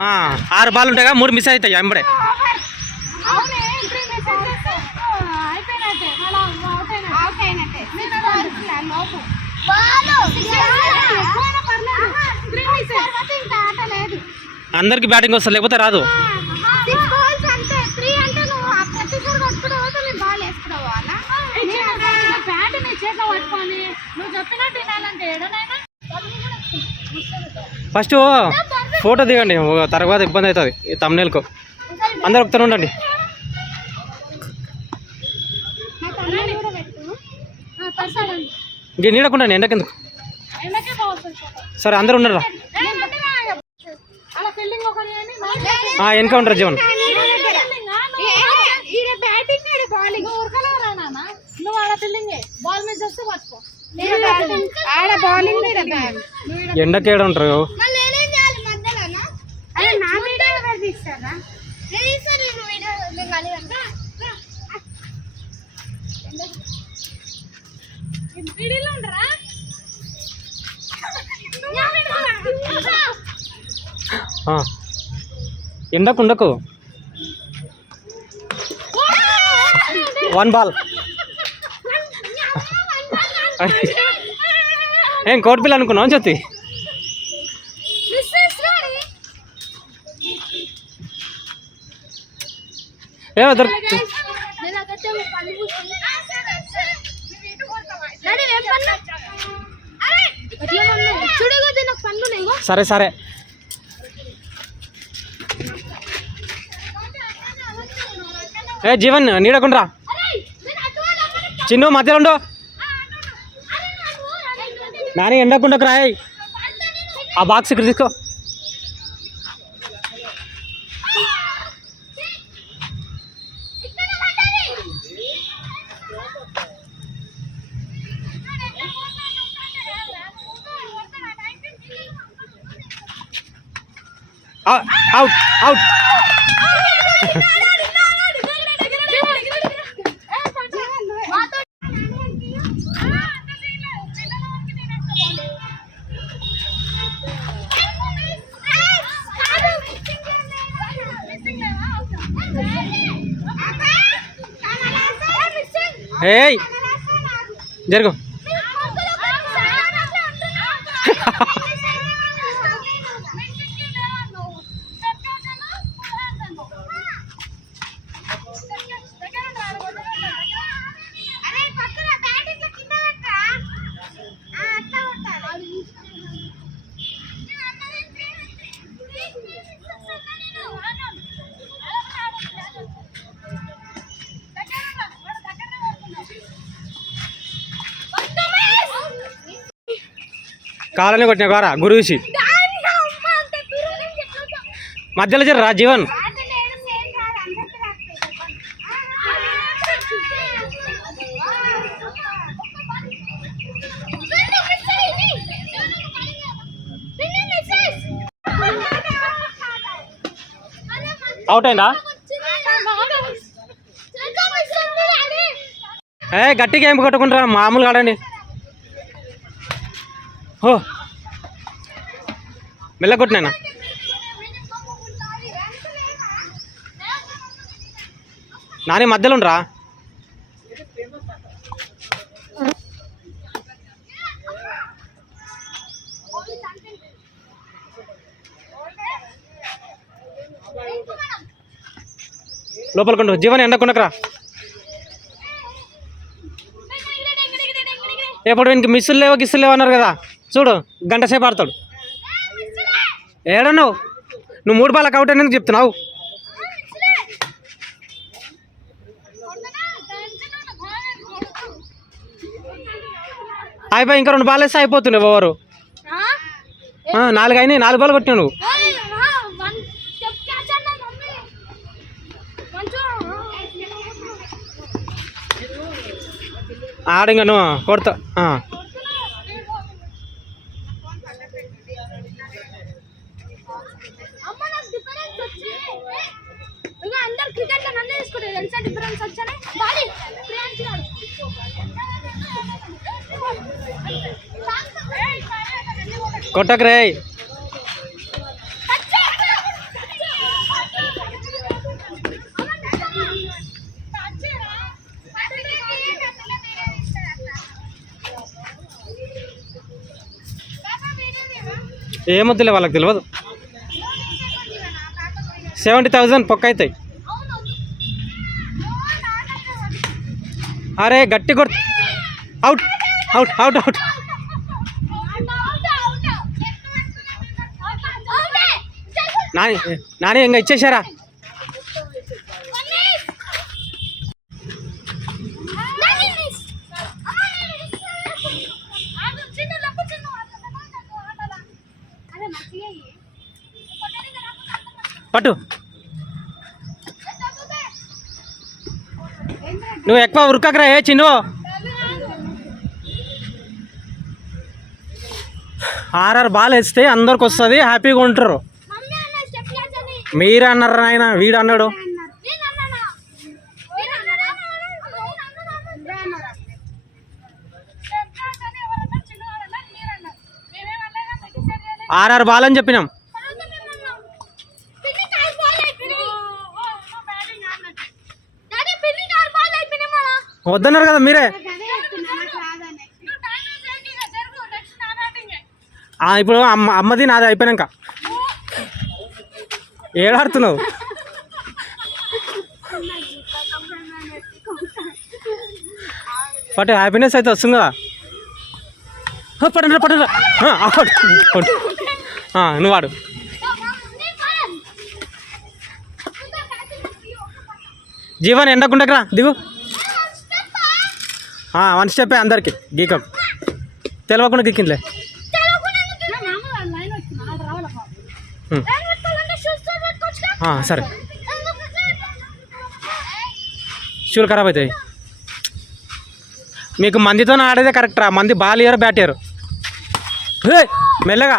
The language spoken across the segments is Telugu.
6 బాల్ ఉంటాయి కదా, 3 మిస్ అవుతాయి ఎంబడే. అందరికి బ్యాటింగ్ వస్తుంది, లేకపోతే రాదు. ఫస్ట్ ఫోటో దిగండి, తర్వాత ఇబ్బంది అవుతుంది ఈ తమ్నేల్కు. అందరు ఒకసారి ఉండండి. ఇంక నీడకుండండి, ఎండకెందుకు. సరే అందరు ఉన్నారా? వెనక ఉంటారు జీవన్. ఎండకేడ ఉంటారు. ఎండకు 1 బాల్. ఏం కోటి పిల్ల అనుకున్నావు జ్యోతి? ఏమో దొరుకుతుంది. సరే సరే. జీవన్ నీడకుండ్రా. చిన్ను మధ్యలో ఉండు. నాని ఎండకుండకు రాయ్. ఆ బాక్స్ ఇక్కడ తీసుకో. Out out. ఏయ్ జరుగు. కాలనీ కొట్టిన గారా గురువుసి మధ్యలో జర రా జీవన్. అవుట్ అయిందా? గట్టిగా ఏం కొట్టుకుంటారా, మామూలుగా ఆడండి. ఓ మెల్ల కొట్టినా. నాని మధ్యలో ఉండరా. లోపలికొండు జీవన్ ఎండకుండకరా. ఎప్పుడు ఇంక మిస్సులు లేవో గిస్సులు లేవు అన్నారు కదా, చూడు గంట సేపు ఆడతాడు. ఏడన్నావు నువ్వు? 3 బాల్కి అవుట్ అయినందుకు చెప్తున్నావు. అయిపోయి ఇంకా 2 బాల్ వేస్తే అయిపోతున్నావు. ఎవరు 4 అయినాయి, 4 బాల్ కొట్టినావు నువ్వు. ఆడింగా నువ్వు కొడతా. కొట్టకు రే. ఏమొద్దులే వాళ్ళకి తెలియదు. 70,000 పక్క అవుతాయి. అరే గట్టి కొడుతు. Out out out out. Nani Nani ఇంకా ఇచ్చేసారా? పట్టు. నువ్వు ఎక్కువ ఉరకకరా ఏ చిన్ను. ఆర్ఆర్ బాల్ వేస్తే అందరికి వస్తుంది, హ్యాపీగా ఉంటారు. మీరే అన్నారు ఆయన, వీడు అన్నాడు. ఆర్ఆర్ బాల్ అని చెప్పినాం. వద్దన్నారు కదా మీరే. ఇప్పుడు అమ్మది నాది అయిపోయినాక ఏడాడుతున్నావు. బట్ హ్యాపీనెస్ అయితే వస్తుంది కదా. పడండి పడండి. నువ్వు వాడు. జీవన్ ఎండకుండకరా దిగు. 1 స్టెప్పే అందరికి గీకం తెలియకుండా గీకిందిలే. సరే షూలు ఖరాబ్ అవుతాయి. మీకు మందితో ఆడేదే కరెక్టరా. మంది బాల్ ఇయ్యరు, బ్యాట్ ఇయ్యరు. మెల్లగా.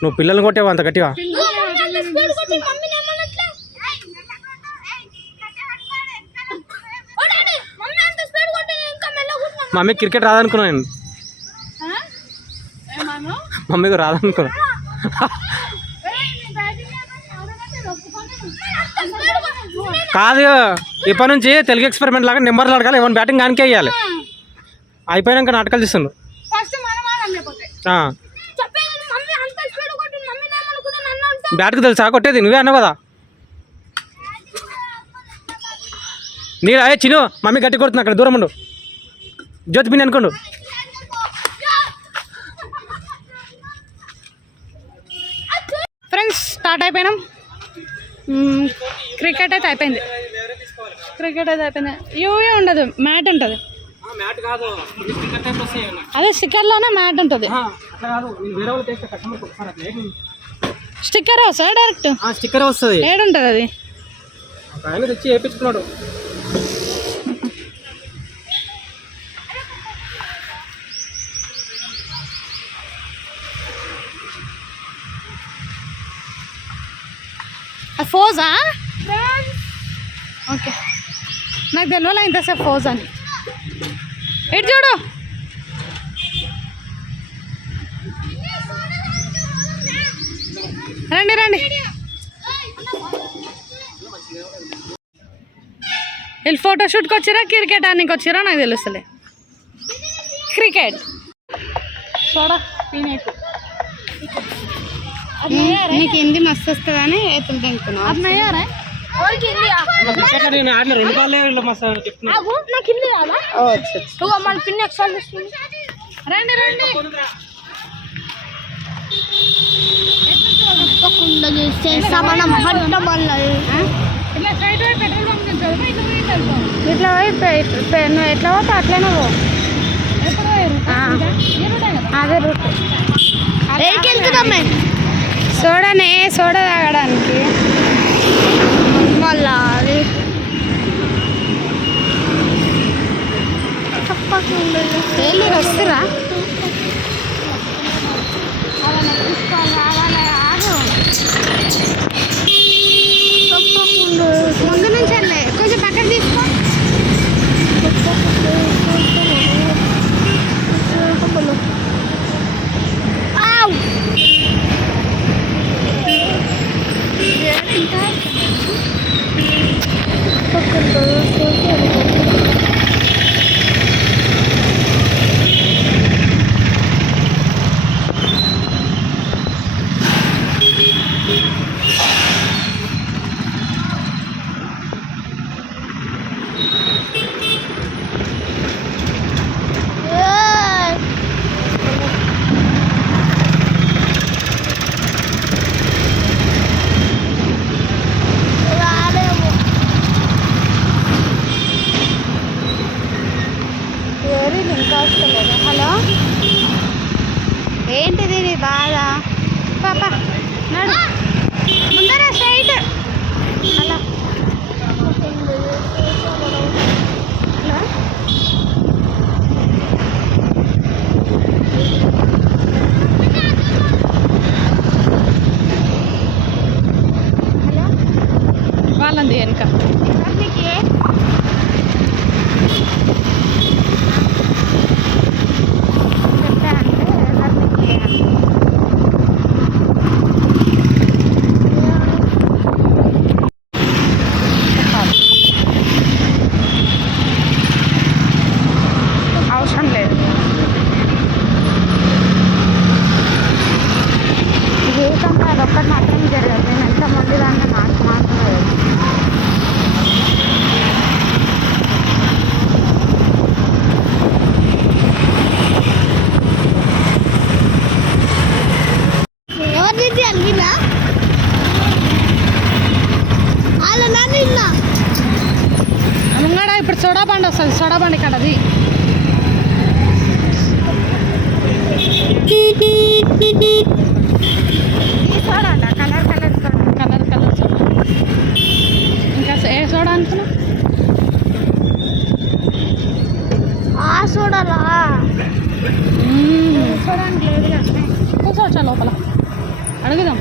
నువ్వు పిల్లల్ని కొట్టేవా అంత గట్టిగా? మమ్మీ క్రికెట్ రాదనుకున్నా నేను. మమ్మీకి రాదనుకున్నా. కాదు, ఇప్పటి నుంచి తెలుగు ఎక్స్పెరిమెంట్ లాగా నెంబర్లు అడగాలి. ఏమైనా బ్యాటింగ్ దానికే వేయాలి. అయిపోయినాక నాటకాలు తీస్తుండు. బ్యాట్కి తెలుసా కొట్టేది? నువ్వే అన్నావు కదా. నీ చిను మమ్మీ గట్టి కొడుతున్నా, అక్కడ దూరం ఉండు. జ్యోతి పిన్ని అనుకోండు. ఫ్రెండ్స్ స్టార్ట్ అయిపోయినాం. క్రికెట్ అయితే అయిపోయింది. యూఏ ఉండదు, మ్యాట్ ఉంటుంది. అదే స్టిక్కర్లోనే మ్యాట్ ఉంటుంది. స్టిక్కర్ వస్తుంది డైరెక్ట్. స్టిక్కర్ వస్తుంది. ఏడుంటుంది అది? ఆయన తెచ్చి వేయించుకున్నాడు. ఫోజా? ఓకే, నాకు తెలియలే ఇంతసేపు ఫోజ్ అని. ఇటు చూడు. రండి రండి. వీళ్ళు ఫోటోషూట్కి వచ్చిరా, క్రికెట్ ఆడడానికి వచ్చిరా నాకు తెలుస్తలే. క్రికెట్ చూడ నీకు హిందీ మస్తు వస్తుంది అని ఎత్తులు తింటున్నావు. అన్నయ్యారా రండి రండి. ఇట్లా నువ్వు ఎట్లా పోతావు అట్లనే పో. అదే రూట్. సోడానే, సోడా తాగడానికి. మళ్ళా అది వెళ్ళి వస్తురా. ముందు నుంచి వెళ్ళే కొంచెం పక్కన తీసుకో. వాళ్ళంది వెనక. అవసరం లేదు. జీవితంలో అదొక్కటి మాత్రం జరగదు. నేను ఎంతమంది దాన్ని నాకు మాత్రమే తెలుసు. ఎవరిది అలిగినా అలా నిన్న ముంగడ ఇప్పుడు సోడా బండి వస్తుంది. సోడా బండి కడది. Colour colour colour colour soda. ఇంకా ఏ సోడా అనుకున్నా? ఆ చూడాలా చూడడానికి లేదు కదా. కూర్చోవచ్చా లోపల? అడుగుదాం.